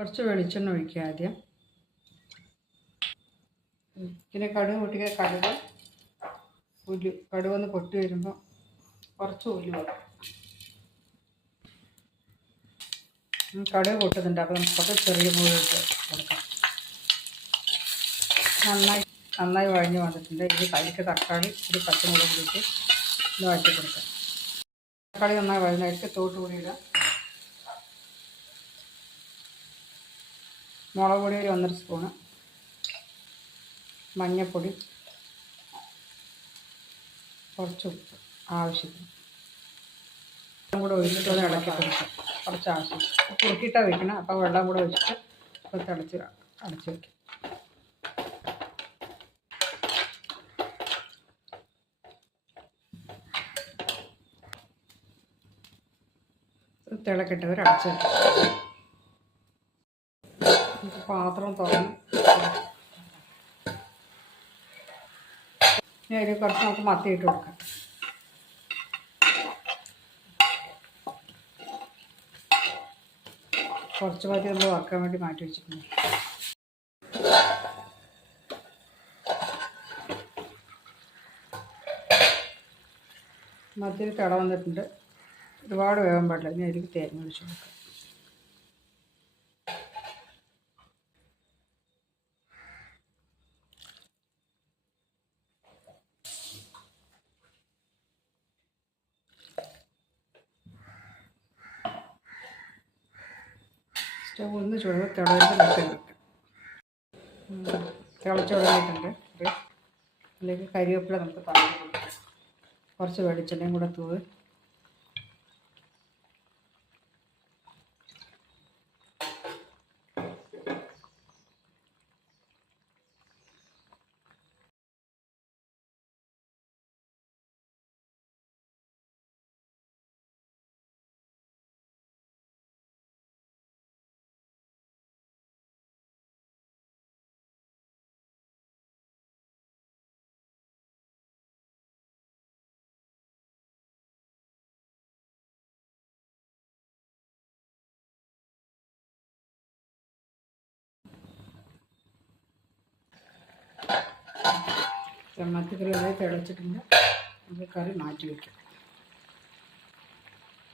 കുറച്ച് വെളിച്ചെണ്ണ ഒഴിക്കുക ആദ്യം. പിന്നെ കടുക് പൊട്ടിക്കുക. കടുകൊന്ന് പൊട്ടി വരുമ്പോൾ കുറച്ച് ഉലുവ. കടുക് പൊട്ടുന്നുണ്ട്, അപ്പോൾ നമുക്ക് കുറച്ച് ചെറിയ മുളകിട്ട് കൊടുക്കാം. നന്നായി വഴഞ്ഞ് വന്നിട്ടുണ്ട്. ഇത് അതിലേക്ക് തക്കാളി ഒരു പച്ചമുളക് കൂടിയിട്ട് ഇത് വഴറ്റി കൊടുക്കാം. തക്കാളി നന്നായി വഴഞ്ഞിട്ട് തോട്ട് കൂടി ഇടാം. മുളക് പൊടി ഒരു 1.5 സ്പൂണ്, മഞ്ഞൾപ്പൊടി, കുറച്ച് ഉപ്പ് ആവശ്യത്തിന് കൂടെ ഒഴിച്ചിട്ട് ഒന്ന് ഇളക്കി കൊടുക്കാം. കുറച്ച് ആവശ്യം കുറുക്കിയിട്ടാണ് വയ്ക്കണം. അപ്പോൾ വെള്ളം കൂടെ ഒഴിച്ചിട്ട് കുറച്ച് അടച്ച് വയ്ക്കും. തിളക്കിട്ടവർ അടച്ച് വയ്ക്കും. പാത്രം തുറന്ന് അതിൽ കുറച്ച് നമുക്ക് മത്തിയിട്ട് കൊടുക്കാം. കുറച്ച് മതി നമ്മൾ വറുക്കാൻ വേണ്ടി മാറ്റി വെച്ചിട്ടുണ്ട്. മത്തിയിൽ തിള വന്നിട്ടുണ്ട്. ഒരുപാട് വേകാൻ പാടില്ല. ഇനി അതിലേക്ക് തേങ്ങ ഒഴിച്ച് കൊടുക്കാം. സ്റ്റവ് ഒന്ന് ചൂടുമ്പോൾ തിളച്ച് തുടങ്ങിയിട്ടുണ്ട്. അതിലേക്ക് കരിവേപ്പില നമുക്ക് താഴെ കൊടുക്കാം. കുറച്ച് വെളിച്ചെണ്ണയും കൂടെ തൂവ്. മത്തിക്കറി നന്നായി തിളച്ചിട്ടുണ്ട്. നമുക്ക് കറി മാറ്റി വയ്ക്കാം.